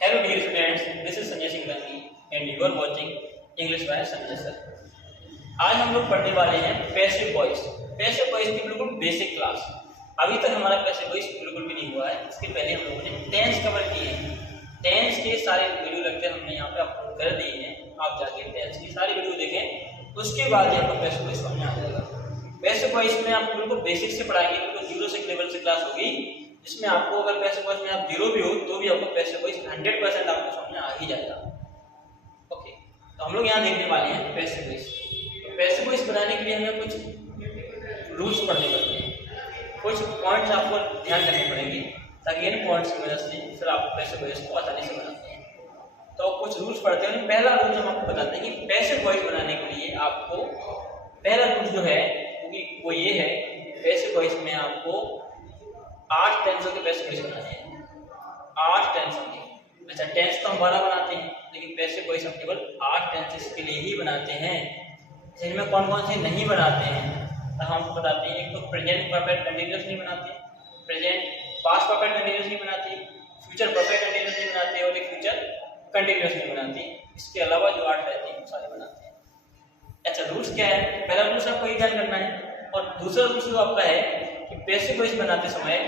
Hello dear students, this is Sanjay Singhani and you are watching English by Sanjay sir. आज हम लोग पढ़ने वाले हैं पैसिव वॉइस। पैसिव वॉइस की बिल्कुल बेसिक क्लास। अभी तक हमारा पैसिव वॉइस बिल्कुल भी नहीं हुआ है। इसके पहले हम लोगों ने टेंस कवर किए हैं। टेंस के सारे वीडियो लेक्चर हमने यहाँ पे अपलोड कर दिए हैं। आप जाके टेंस की सारी वीडियो देखें, उसके बाद ही आपको पैसिव वॉइस समझ आ जाएगा। पैसिव वॉइस में आपको बिल्कुल बेसिक से पढ़ाएंगे, बिल्कुल जीरो से लेवल से क्लास होगी, जिसमें आपको अगर पैसिव वॉइस में आप जीरो भी हो तो भी आपको पैसिव वॉइस 100% आपको समझ आ ही जाएगा। ओके, तो हम लोग यहाँ देखने वाले हैं पैसिव वॉइस। तो पैसिव वॉइस बनाने के लिए हमें कुछ रूल्स पढ़ने पड़ते हैं, कुछ पॉइंट्स आपको ध्यान रखने पड़ेंगे, ताकि इन पॉइंट्स की वजह से फिर आप पैसिव वॉइस को आसानी से बनाते हैं। तो कुछ रूल्स पढ़ते हैं। पहला रूल हम आपको बताते हैं कि पैसिव वॉइस बनाने के लिए आपको पहला रूल जो है वो ये है, पैसिव वॉइस में आपको 8 टेंसों के पैसिव वॉइस बनाने हैं। 8 टेंसों के। अच्छा, टेंस तो हम 12 बनाते हैं, लेकिन पैसिव वॉइस हम केवल 8 टेंसेस के लिए ही बनाते हैं। जिनमें कौन कौन से नहीं बनाते हैं तो हम बताते हैं। एक तो प्रेजेंट परफेक्ट कंटिन्यूअस नहीं बनाते, प्रेजेंट पास्ट परफेक्ट कंटिन्यूअस नहीं बनाते, फ्यूचर परफेक्ट कंटिन्यूअस नहीं बनाते और एक फ्यूचर कंटिन्यूअस नहीं बनाते। इसके अलावा जो 8 रहते हैं वो सारे बनाते हैं। अच्छा, रूल्स क्या है? पहला रूल्स आपको ये ध्यान करना है, और दूसरा रूल्स जो आपका है कि पैसिव वॉइस बनाते समय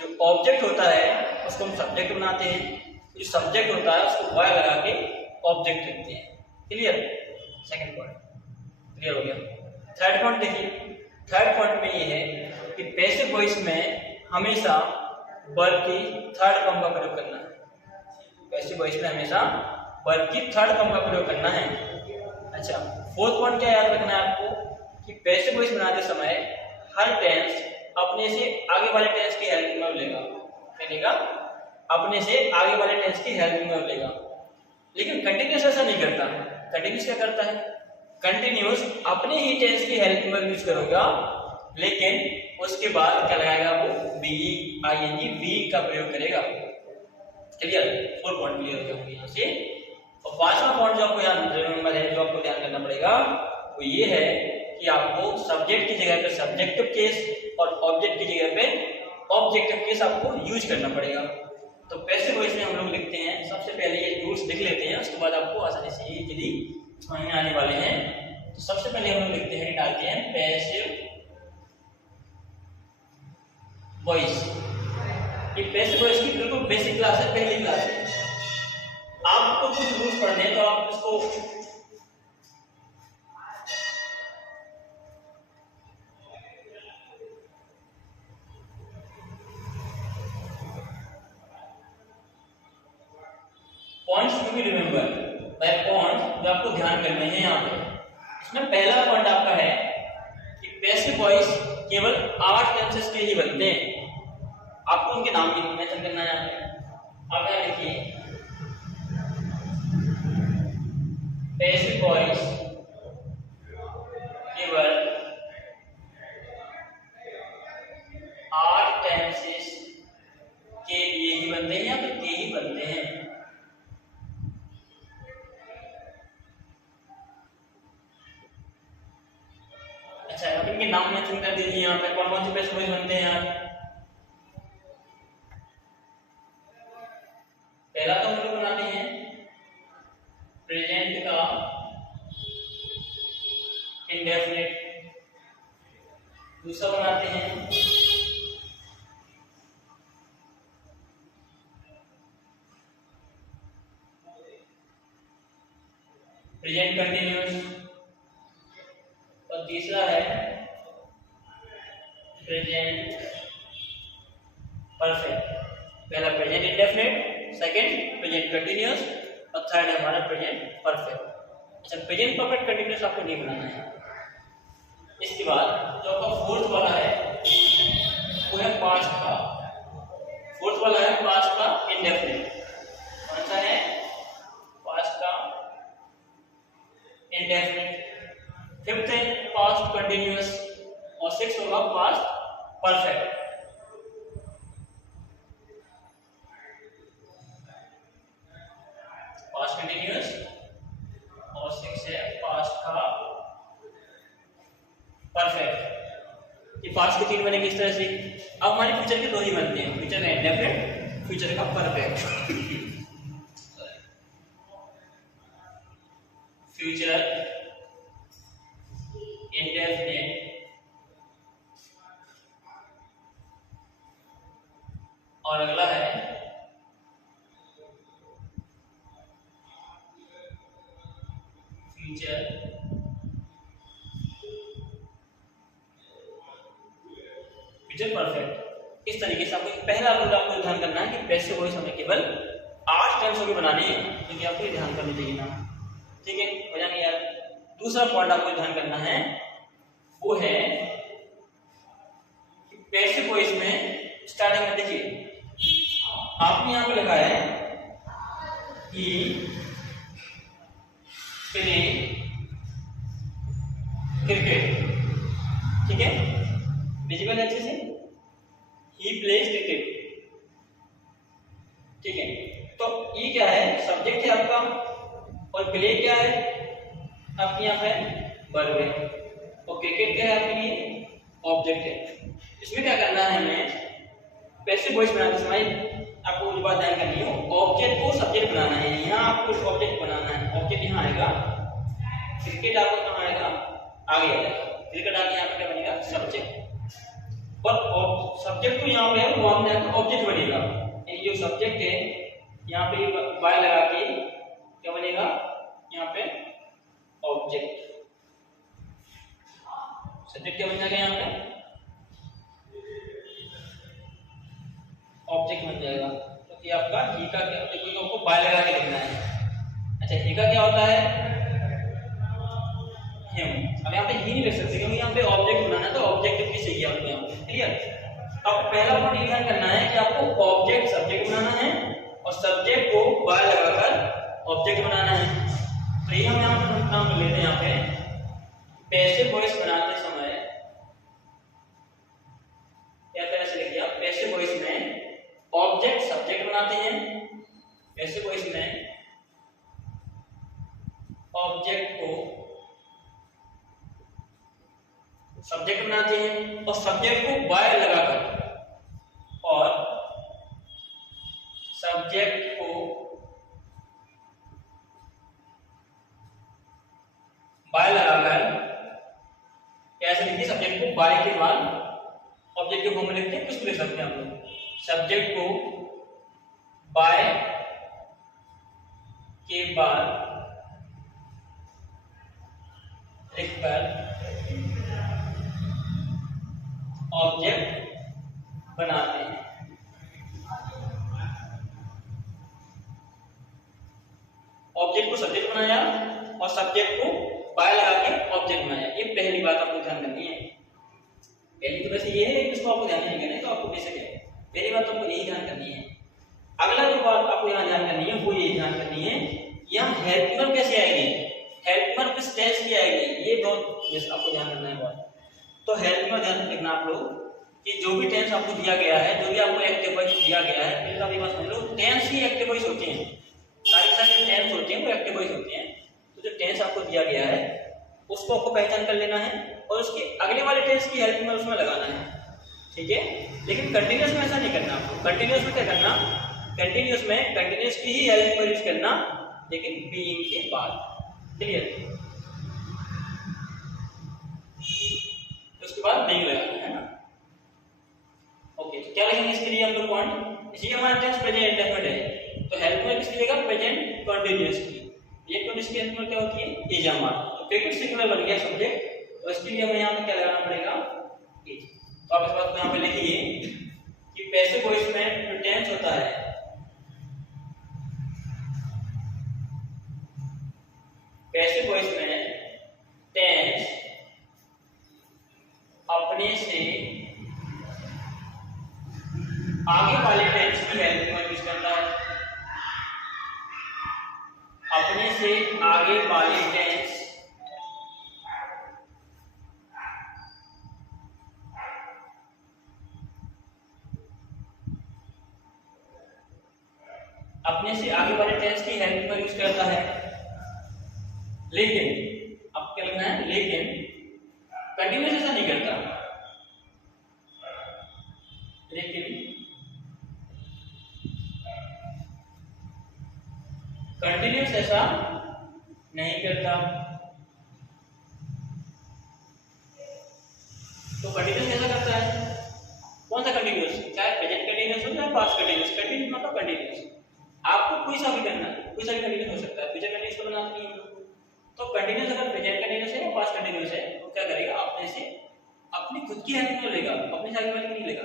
जो ऑब्जेक्ट होता है उसको हम सब्जेक्ट बनाते हैं, जो सब्जेक्ट होता है उसको वाई लगा के ऑब्जेक्ट लिखते हैं। क्लियर? सेकंड पॉइंट क्लियर हो गया। थर्ड पॉइंट देखिए, थर्ड पॉइंट में ये है कि पैसिव वॉइस में हमेशा वर्ब की थर्ड फॉर्म का प्रयोग करना है। पैसिव वॉइस में हमेशा वर्ब की थर्ड फॉर्म का प्रयोग करना है। अच्छा, फोर्थ पॉइंट क्या याद रखना है आपको कि पैसिव वॉइस बनाते समय हर टेंस अपने से आगे वाले टेंस की हेल्प में लेगा। क्या लेगा? अपने से आगे वाले टेंस की हेल्प में लेगा। लेकिन कंटिन्यूअस ऐसा नहीं करता। कंटिन्यूअस क्या करता है? कंटिन्यूअस अपने ही टेंस की हेल्प में यूज करोगा, लेकिन उसके बाद क्या लगाएगा? वो बीइंग, आईएनजी, बीइंग का प्रयोग करेगा। क्लियर? 4 पॉइंट क्लियर हो गए यहाँ से। और पांचवा पॉइंट जो आपको याद रिमेंबर है, जो आपको ध्यान करना पड़ेगा, वो ये है कि आपको सब्जेक्ट की जगह पे सब्जेक्टिव केस और ऑब्जेक्ट की जगह पे ऑब्जेक्टिव केस आपको यूज करना पड़ेगा। तो पैसिव वॉइस में हम लोग लिखते हैं, सबसे पहले ये रूल्स लिख लेते हैं, उसके बाद आपको आसानी से इजीली समझ में आने वाले हैं। तो सबसे पहले हम लोग लिखते हैं, डालते हैं पैसिव वॉइस। ये पैसिव वॉइस की बिल्कुल बेसिक क्लास है, पहली क्लास है। आपको कुछ रूल्स पढ़ने हैं, तो आप इसको points to be remember by point जो आपको ध्यान करने हैं यहाँ पे। इसमें पहला पॉइंट आपका है कि पैसिव वॉइस केवल 8 टेंसेस के ही बनते हैं। आपको उनके नाम भी मेंशन करना है यहाँ पे। आप यहाँ लिखिए पैसिव वॉइस केवल 8 टेंसेस के लिए ही बनते हैं, या तो के ही बनते हैं। अच्छा, अब इनके नाम मेंशन कर दीजिए यहाँ पे, कौन कौन से पैसिव वॉइस बनते हैं यहाँ। पहला तो हम लोग बनाते हैं प्रेजेंट का इंडेफिनिट, दूसरा बनाते हैं प्रेजेंट कंटिन्यूअस, और तीसरा है प्रेजेंट परफेक्ट। पहला present indefinite, second present continuous, और थर्ड है हमारा प्रेजेंट परफेक्ट। अच्छा, प्रेजेंट परफेक्ट कंटिन्यूअस आपको नहीं बनाना है। इसके बाद जो आपका फोर्थ वाला है वो है पास्ट का। फोर्थ वाला है पास्ट का इंडेफिनिट। कौन सा है? पास्ट का इंडेफिनिट। फिफ्थ है पास्ट कंटिन्यूअस, और सिक्स्थ होगा पास्ट परफेक्ट। पास्ट कंटिन्यूअस और सिक्स्थ है पास्ट का परफेक्ट। ये पास्ट के 3 बनेंगे इस तरह से। अब हमारे फ्यूचर के 2 ही बनते हैं, फ्यूचर का इंडेफिनिट, फ्यूचर का परफेक्ट। और अगला है फ्यूचर परफेक्ट। इस तरीके से आपको पहला रूल आपको ध्यान करना है कि पैसिव वॉइस हमें केवल 8 टेंस होकर बनाने हैं, क्योंकि आपको ये ध्यान करना चाहिए ना, ठीक है। वजह नहीं यार। दूसरा पॉइंट आपको ध्यान करना है वो है कि पैसिव वॉइस में स्टार्टिंग में देखिए आपने यहाँ पे लिखा है कि प्ले क्रिकेट, ठीक है, विजिबल है अच्छे से, ही प्लेज क्रिकेट, ठीक है। तो ये क्या है, सब्जेक्ट है आपका, और प्ले क्या है आपके यहाँ पे वर्ब है, और क्रिकेट क्या है आपके लिए ऑब्जेक्ट है। इसमें क्या करना है हमें, पैसिव वॉइस बनाते समय आपको जो बात ध्यान करनी है, ऑब्जेक्ट को सब्जेक्ट बनाना है। यहाँ आपको ऑब्जेक्ट बनाना है, ऑब्जेक्ट यहाँ आएगा, क्रिकेट आपको कहाँ आएगा, आगे आएगा, क्रिकेट आगे यहाँ पे क्या बनेगा, सब्जेक्ट, और सब्जेक्ट तो यहाँ पे है वो आपने ऑब्जेक्ट बनेगा। ये जो सब्जेक्ट है यहाँ पे बाय लगा के क्या बनेगा, यहाँ पे ऑब्जेक्ट, सब्जेक्ट क्या बन जाएगा, यहाँ पे ऑब्जेक्ट बन जाएगा। तो ये आपका ही का क्या, देखो आपको बाय लगा के लिखना है। अच्छा ही का क्या होता है, हिम। अब यहाँ पे ही नहीं लिख सकते क्योंकि यहाँ पे ऑब्जेक्ट बनाना है, तो ऑब्जेक्टिव की चाहिए आपको यहाँ पे, क्लियर। अब पहला पॉइंट ध्यान करना है कि आपको ऑब्जेक्ट सब्जेक्ट बनाना है और सब्जेक्ट को बाय लगाकर ऑब्जेक्ट बनाना है। तो ये हम यहाँ पर काम कर लेते हैं। यहाँ पे पैसिव वॉइस बनाते समय क्या तरह से लिख दिया, पैसिव वॉइस में ऑब्जेक्ट सब्जेक्ट बनाते हैं, पैसिव वॉइस में ऑब्जेक्ट को सब्जेक्ट बनाते हैं और सब्जेक्ट को बाय लगाकर, और सब्जेक्ट को बाय लगाकर कैसे लिखते हैं, सब्जेक्ट को बाय के बाद ऑब्जेक्ट के फॉर्म में लिखते हैं, कुछ भी लिख सकते हैं हम लोग। सब्जेक्ट को बाय के बाद लिखकर ऑब्जेक्ट बनाते हैं। ऑब्जेक्ट को सब्जेक्ट बनाया और सब्जेक्ट को बाय लगा के ऑब्जेक्ट बनाया। ये पहली बात आपको ध्यान करनी है। पहली तो वैसे ये है, इसको आपको ध्यान नहीं करना है, तो आपको बेसिक है। पहली बात तो आपको यही ध्यान करनी है। अगला जो बात आपको यहाँ ध्यान करनी है वो ये ध्यान करनी है, यहाँ हेल्पर कैसे आएगी, हेल्पर किस टेंस की आएगी, ये बहुत आपको ध्यान करना है बहुत। तो हेल्पर ध्यान रखना आप लोग कि जो भी टेंस आपको दिया गया है, जो भी आपको एक्टिव वॉइस दिया गया है, पहले आप ये बात समझ लो, टेंस ही एक्टिव वॉइस होते हैं। सारे सारे टेंस होते हैं वो एक्टिव वॉइस होते हैं। तो जो टेंस आपको दिया गया है उसको आपको पहचान कर लेना है और उसके अगले वाले टेंस की हेल्प में उसमें लगाना है, ठीक है। लेकिन कंटिन्यूअस में ऐसा नहीं करना आपको। कंटिन्यूअस में क्या करना, कंटिन्यूअस में कंटिन्यूअस की ही हेल्प में यूज करना, लेकिन बीइंग के बाद, क्लियर। उसके बाद बीइंग लगाना है ना, ओके। तो क्या लिखेंगे इसके लिए हम लोग पॉइंट, इसलिए हमारा टेंस प्रेजेंट इंडेफिनिट है, तो हेल्प में किसकी लिखेगा, प्रेजेंट कंटिन्यूअस की। ये तो इसकी हेल्प में क्या होती है, इज हमारा, तो प्रेजेंट सिंगुलर बन गया सब्जेक्ट, तो इसके लिए हमें यहाँ पे क्या लगाना पड़ेगा, इज। तो आप इस बात को यहाँ पे लिखिए कि पैसिव वॉइस में जो टेंस होता है, पैसिव वॉइस में टेंस अपने से आगे वाले टेंस की हेल्प में यूज करता है। अपने से आगे वाले टेंस अपने से आगे वाले टेंस की हेल्प में यूज करता है। लेकिन अब क्या लिखना है, लेकिन कंटिन्यूअस ऐसा नहीं करता, लेकिन कंटिन्यूअस ऐसा नहीं करता। तो कंटिन्यूअस ऐसा करता है, कौन सा सा कंटिन्यूअस, चाहे प्रेजेंट कंटिन्यूअस हो चाहे पास्ट कंटिन्यूअस, कंटिन्यूअस मतलब कंटिन्यूअस, आपको कोई सा भी करना है, कोई सा भी कंटिन्यूअस हो सकता है, फ्यूचर कंटिन्यूअस तो बनाना नहीं है। तो कंटिन्यूअस अगर प्रेजेंट कंटिन्यूअस है या पास्ट कंटिन्यूअस है तो क्या करेगा, अपने से अपनी खुद की हेल्प में लेगा, अपनी सारी वाली नहीं लेगा।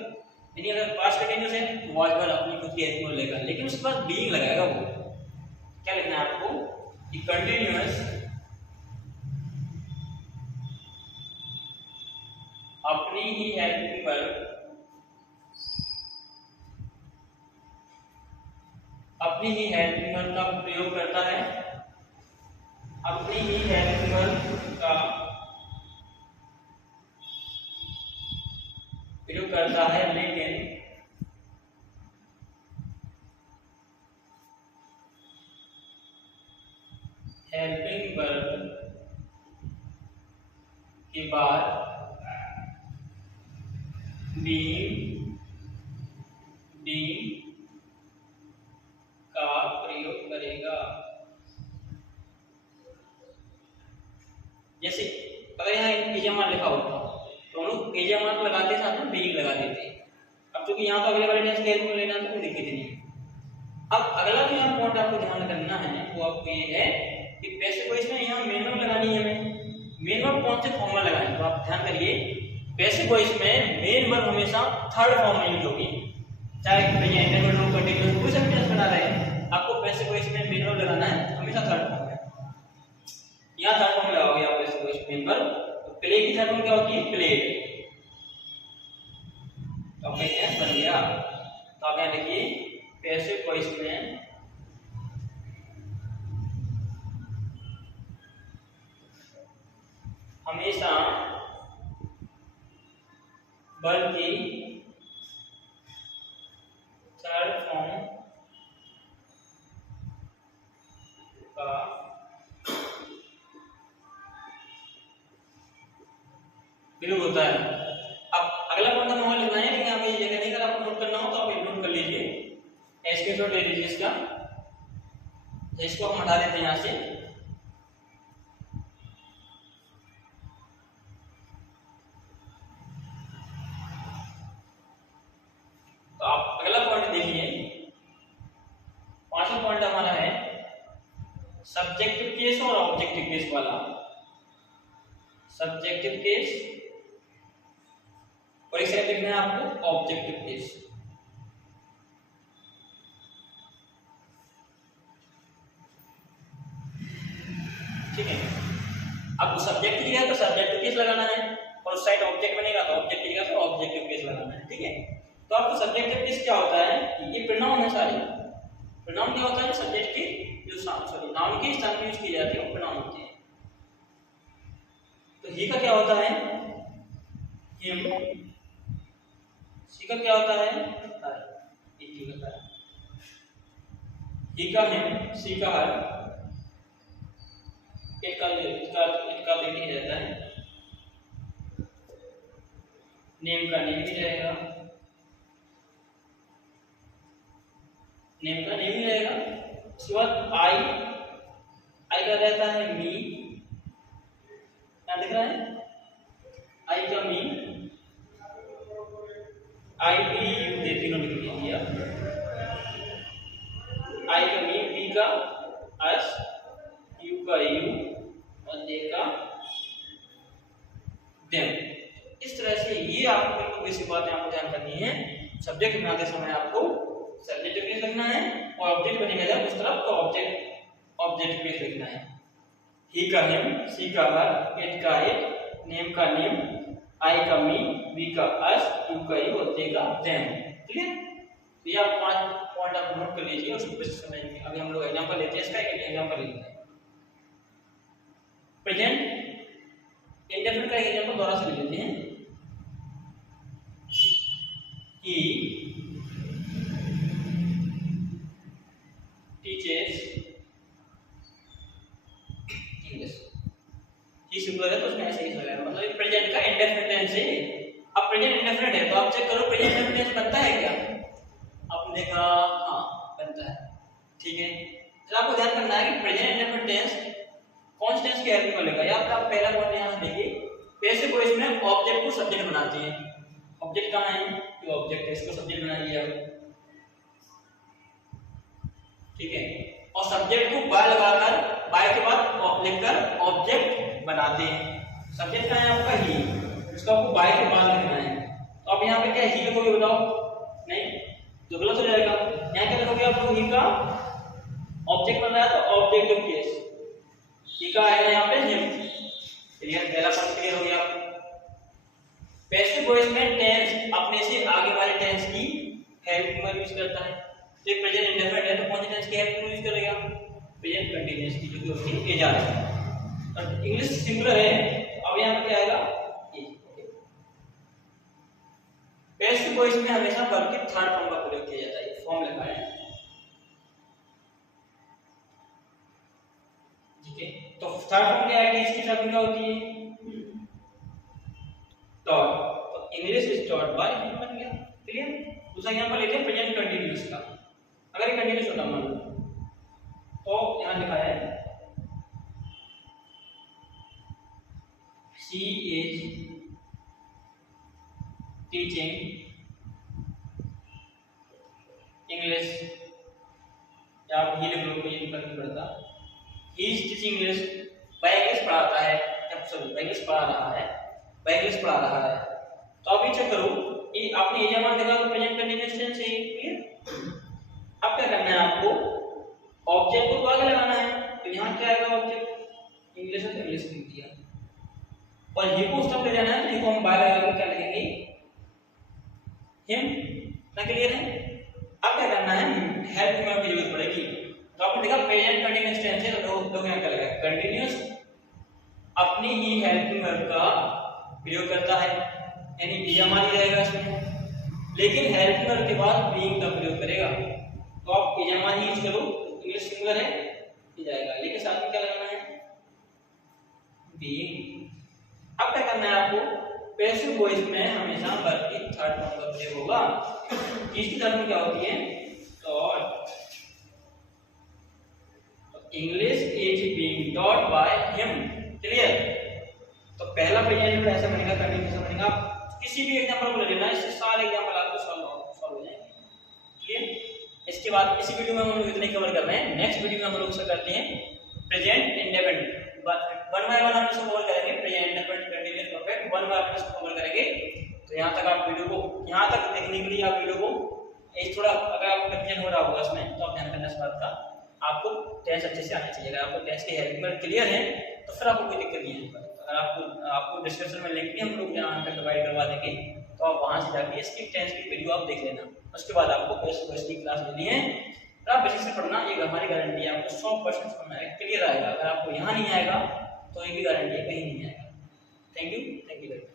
यानी अगर पास्ट कंटिन्यूअस है तो वाज वाला अपनी खुद की हेल्प में लेगा, लेकिन उसके बाद बीइंग लगाएगा। वो क्या लिखना है आपको कि कंटिन्यूअस अपनी ही हेल्पिंग वर्ब, अपनी ही हेल्पिंग वर्ब का प्रयोग करता है, अपनी ही हेल्पिंग वर्ब का प्रयोग करता है, लेकिन हेल्पिंग वर्ब के बाद बीइंग का प्रयोग करेगा। जैसे अगर यहाँ एजमान लिखा होता तो हम लोग एजमान लगाते साथ में बीइंग लगा देते। अब चूंकि यहाँ तो अगले वाले टेंस के हेल्प में लेना तो कोई दिक्कत नहीं। अब अगला जो यहाँ पॉइंट आपको ध्यान करना है वो आपको ये है कि पैसिव वॉइस में यहाँ मेन वर्ब लगानी है। हमें मेन वर्ब कौन से फॉर्म में लगाएं, तो आप ध्यान करिए पैसिव वॉइस में मेन वर्ब हमेशा थर्ड फॉर्म में यूज होगी, चाहे प्रेजेंट इंडेफिनिट हो कंटीन्यूअस कोई सा भी टेंस बना रहे हैं, आपको पैसिव वॉइस में मेन वर्ब लगाना है हमेशा थर्ड फॉर्म में। यहाँ थर्ड फॉर्म में लगाओगे आप पैसिव वॉइस मेन वर्ब, तो प्ले की थर्ड फॉर्म क्या होती है, प्लेड। तो आपका टेंस बन गया। तो आप यहाँ लिखिए पैसिव वॉइस में हमेशा वर्ब की थर्ड फॉर्म का प्रयोग होता है। अब अगला पॉइंट हमें लिखना है, लेकिन यहाँ पे ये नहीं, अगर आपको नोट करना हो तो आप नोट कर लीजिए, स्क्रीनशॉट ले लीजिए इसका। इसको हम हटा देते हैं यहाँ से। तो आप अगला पॉइंट देखिए, पांचवा पॉइंट हमारा है सब्जेक्टिव केस और ऑब्जेक्टिव केस वाला। सब्जेक्टिव केस और एक साइड लिखना है आपको ऑब्जेक्टिव केस। ठीक है, अब सब्जेक्ट की जगह पर सब्जेक्टिव केस लगाना है और उस साइड ऑब्जेक्ट बनेगा तो ऑब्जेक्ट की जगह पर ऑब्जेक्टिव केस लगाना है। ठीक है, तो आपको सब्जेक्टिव केस क्या होता है, ये प्रोनाउन है सारे। प्रोनाउन क्या होता है, सब्जेक्ट की जो नाउन की स्थान में यूज की जाती है वो प्रोनाउन होती है। तो ही का क्या होता है, हिम। सी का क्या होता है, ही का हिम, सी का हर, इट का नहीं रहता है, नेम का नेम ही रहेगा, नेम का नेम ही रहेगा। उसके बाद आई का रहता है मी, क्या दिख रहा है, आई का मी, आई बी यू दे तीनों लिख लीजिए आप। आई का मी, बी का अस, यू का यू और दे का देम। इस तरह से ये आपको बिल्कुल बेसिक बातें आपको ध्यान करनी है। सब्जेक्ट बनाते समय आपको सब्जेक्टिव केस लिखना है और ऑब्जेक्ट बनेगा जब उस तरफ तो ऑब्जेक्टिव केस लिखना है। ही का हिम, सी का हर, इट का इट, नेम का नेम, आई का मी, बी का अस, यू का यू और दे का देम। ठीक है, तो ये आप 5 पॉइंट आप नोट कर लीजिए, उसको बेसिक समझेंगे। अभी हम लोग एग्जांपल लेते हैं, इसका एक एग्जांपल लेते हैं। प्रेजेंट इंडेफिनिट का एग्जांपल दोबारा से ले लेते हैं। He teaches English। He singular है तो उसमें ऐसे ही चलेगा, मतलब प्रेजेंट का इंडेफिनिट टेंस है। अब प्रेजेंट इंडेफिनिट है तो आप चेक करो प्रेजेंट इंडेफिनिट टेंस बनता है क्या, आपने देखा हाँ बनता है। ठीक है, तो आपको ध्यान करना है कि प्रेजेंट इंडेफिनिट टेंस कौन से टेंस की हेल्प में लेगा। या आप पहला पॉइंट यहां से देखिए, पैसिव वॉइस में ऑब्जेक्ट को सब्जेक्ट बनाती है ऑब्जेक्ट कहाँ है, ये ऑब्जेक्ट है, इसको सब्जेक्ट बनाइए आप, ठीक है। और सब्जेक्ट को बाय लगाकर, बाय के बाद लिखकर ऑब्जेक्ट बनाते हैं। सब्जेक्ट कहाँ है आपका ही, इसको आपको बाय के बाद लिखना है। तो अब यहाँ पे क्या ही लिखोगे बताओ, नहीं तो गलत हो जाएगा। यहाँ क्या लिखोगे आप लोग, ही का ऑब्जेक्ट बन रहा है तो ऑब्जेक्ट ऑफ केस, ही का आएगा यहाँ पे हिम। क्लियर, पहला पॉइंट क्लियर हो गया। पैसिव वॉइस में टेंस अपने से आगे वाले टेंस की हेल्प में यूज करता है। तो प्रेजेंट इंडेफिनिट है तो कौन सी टेंस की हेल्प में यूज करेगा, प्रेजेंट कंटीन्यूअस की, जो कि उसकी एजाज है। और इंग्लिश सिंगुलर है, अब यहाँ पर क्या आएगा, पैसिव वॉइस में हमेशा वर्ब के थर्ड फॉर्म का प्रयोग किया जाता है। फॉर्म लिखा है, ठीक है। तो थर्ड फॉर्म क्या है, इसकी शब्द क्या होती है, टॉट। तो English is taught by him बन गया। क्लियर। दूसरा एग्जांपल लेते हैं प्रेजेंट कंटीन्यूअस का। अगर ये कंटीन्यूअस होता मान लो, तो यहां लिखा है शी इज टीचिंग इंग्लिश, या आप ही लिख लो, कोई फर्क नहीं पड़ता। ही इज टीचिंग इंग्लिश, वह इंग्लिश पढ़ाता है, सॉरी वह इंग्लिश पढ़ा रहा है, वह इंग्लिश पढ़ा रहा है। तो अभी चेक करो, ये आपने ये जमा देखा तो प्रेजेंट कंटीन्यूअस टेंस है। क्लियर। अब क्या करना है आपको, ऑब्जेक्ट को तो आगे लगाना है। तो यहाँ क्या आएगा, ऑब्जेक्ट इंग्लिश है तो इंग्लिश लिख दिया, और ही को स्टॉप ले जाना है, तो ही को हम बाय लगाकर क्या लिखेंगे, हिम। ना क्लियर है। अब क्या करना है, हेल्प में की जरूरत पड़ेगी। तो आपने देखा प्रेजेंट कंटीन्यूअस टेंस है, तो दो यहाँ क्या लगेगा, कंटीन्यूअस अपनी ही हेल्पिंग वर्ब का प्रयोग करता है, यानी बी हमारी रहेगा इसमें, लेकिन हेल्पिंग वर्ब के बाद बीइंग का प्रयोग करेगा। तो आप बी हमारी यूज करो, इंग्लिश सिंगुलर है, ये जाएगा, लेकिन साथ में क्या लगाना है, बीइंग। अब क्या करना है आपको, पैसिव वॉइस में हमेशा वर्ब की थर्ड फॉर्म का प्रयोग होगा। इसकी थर्ड फॉर्म क्या होती है, taught. English is being taught by him. Clear. तो पहला प्रेजेंट ऐसा बनेगा, कंटीन्यूअस बनेगा। किसी भी एग्जांपल को ले लेना, इससे सारे एग्जांपल आपको सॉल्व हो जाएंगे। क्लियर। इसके बाद इसी वीडियो में हम लोग इतने कवर कर रहे हैं। नेक्स्ट वीडियो में हम लोग इसको करते हैं present indefinite, one by one हम इसको कवर करेंगे। Present indefinite, continuous perfect, one by one इसको कवर करेंगे। तो यहाँ तक आप वीडियो को, यहाँ तक देखने के लिए आप वीडियो को एक थोड़ा, अगर आपको कंफ्यूजन हो रहा होगा इसमें, तो आप ध्यान करना इस बात का, आपको टेंस अच्छे से आना चाहिए। अगर आपको टेंस के हेल्प में क्लियर है तो फिर आपको कोई दिक्कत नहीं है। अगर आपको डिस्क्रिप्शन में लिंक भी हम लोग यहाँ तक प्रोवाइड करवा देंगे, तो आप वहां से जाके इसकी टेंस की वीडियो आप देख लेना। उसके बाद आपको पैसिव की क्लास लेनी है, तो आप बेसिक से पढ़ना, ये हमारी गारंटी है, आपको 100% समझ आएगा, क्लियर आएगा। अगर आपको यहाँ नहीं आएगा तो ये भी गारंटी है कहीं नहीं आएगा। Thank you very much.